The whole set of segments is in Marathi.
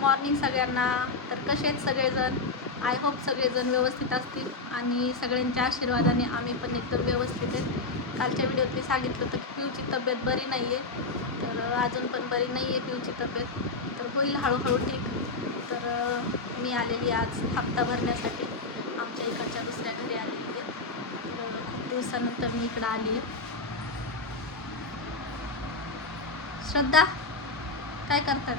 मॉर्निंग सगळ्यांना. तर कसे आहेत सगळेजण? आय होप सगळेजण व्यवस्थित असतील आणि सगळ्यांच्या आशीर्वादाने आम्ही पण एकदम व्यवस्थित आहेत. कालच्या व्हिडिओतली सांगितलं होतं की पिऊची तब्येत बरी नाही आहे तर अजून पण बरी नाही आहे पिऊची तब्येत. तर होईल हळूहळू ठीक. तर मी आलेली आज हप्ता भरण्यासाठी. आमच्या इकडच्या दुसऱ्या घरी आलेली आहे. तर खूप दिवसानंतर मी इकडं आली आहे. श्रद्धा काय करतात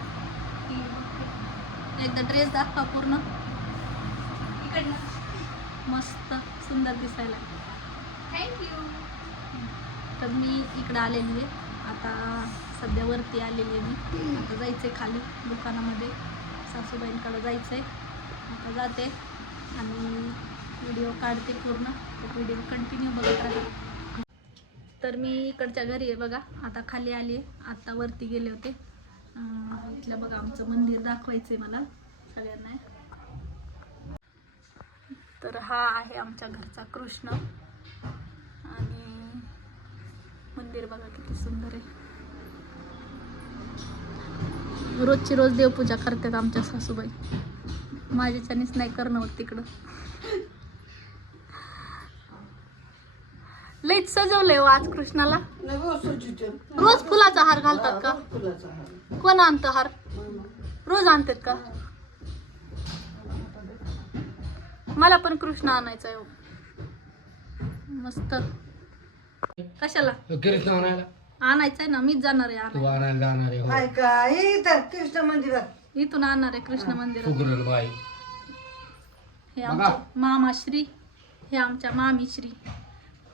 एकदा ड्रेस दाखवा पूर्ण. इकडनं. मस्त सुंदर दिसायला. थँक्यू तर मी इकडं आलेली आहे. आता सध्या वरती आलेली आहे मी. आता जायचं आहे खाली दुकानामध्ये. सासूबाईंकडे जायचं आहे आता जाते आणि व्हिडिओ काढते पूर्ण. व्हिडिओ कंटिन्यू बघत राहा. तर मी इकडच्या घरी आहे बघा. आता खाली आली आहे. आता वरती गेले होते. इथलं बघा आमचं मंदिर दाखवायचं आहे मला सगळ्यांना. तर हा आहे आमच्या घरचा कृष्ण. आणि मंदिर बघा किती सुंदर आहे. रोजची रोज देवपूजा करतात आमच्या सासूबाई. माझ्याच्यानेच नाही करणं होत तिकडं. लईच सजवलंय हो आज कृष्णाला. रोज फुलाचा हार घालतात का? कोण आणतं हार? रोज आणतात का? मला पण कृष्ण आणायचा आहे हो. मस्त. कशाला? कृष्ण आणायला. आणायचंय ना मीच जाणार आहे तू आणायला जाणार आहे हो. हे कृष्ण मंदिरात. इथून आणणार आहे कृष्ण मंदिरात. हे आमचे मामाश्री हे आमच्या मामीश्री.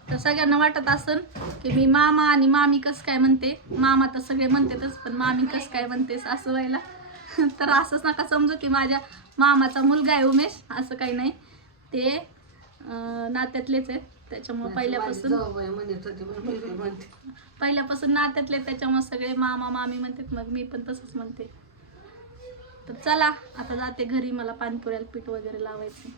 तर सगळ्यांना वाटत असन की मी मामा आणि मामी कस काय म्हणते? मामा तर सगळे म्हणतातच पण मामी कस काय म्हणते सासूबाईला तर असंच नका समजू की माझ्या मामाचा मुलगा आहे उमेश असं काही नाही. ते नात्यातलेच आहेत त्याच्यामुळे पहिल्यापासून जाऊबाई म्हणत होती म्हणून मी पण म्हणते. पहिल्यापासून नात्यातले त्याच्यामुळे सगळे मामा मामी म्हणतात मग मी पण तसंच म्हणते. तर चला आता जाते घरी मला पाणीपुऱ्याला पीठ वगैरे लावायचं.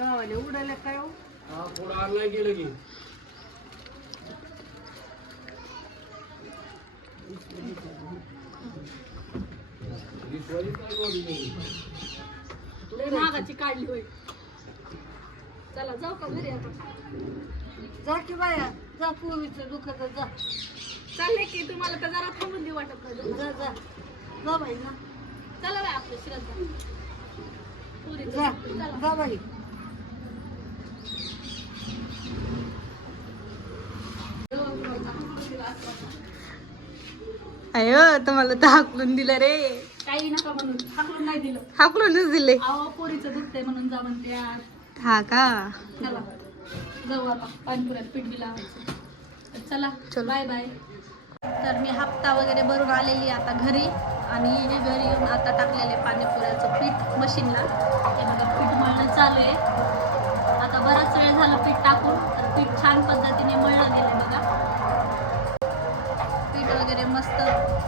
गावाले उडाले काय हो? हा पुढं आणलाय गेलं की. लय महागाची काढली होय. चला जाऊ का घरी आता? जा की बाया जा पूर्वीचं दुखत जा. चाललंय की तुम्हाला तर जरा थांबून देऊ वाटत नाही जा जा. जा बाई ना चला बाय आपलं श्रद्धा. पुरीचं जा चला. जा बाई. अयो तुम्हाला तर हाकलून दिलं रे. काही नका म्हणून हाकलून नाही दिलं. हाकलूनच दिले. अहो पोरीचं दुखतंय म्हणून जा म्हणते आज. हा का? चला जाऊ आता पाणीपुऱ्यात पीठ बी लावायचं. तर चला चलो. बाय बाय तर मी हप्ता वगैरे भरून आलेली आता घरी आणि घरी येऊन आता टाकलेले पाणीपुऱ्याचं पीठ मशीनला. हे बघा पीठ मळणं चालू आहे. आता बराच वेळ झाला पीठ टाकून तर पीठ छान पद्धतीने मळलं गेलं बघा. मस्त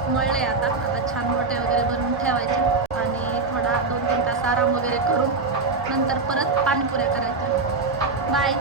मळले आता. आता छान मोठे वगैरे बनवून ठेवायचे. आणि थोडा दोन तीन तास आराम वगैरे करून नंतर परत पाणीपुऱ्या करायच्या. बाय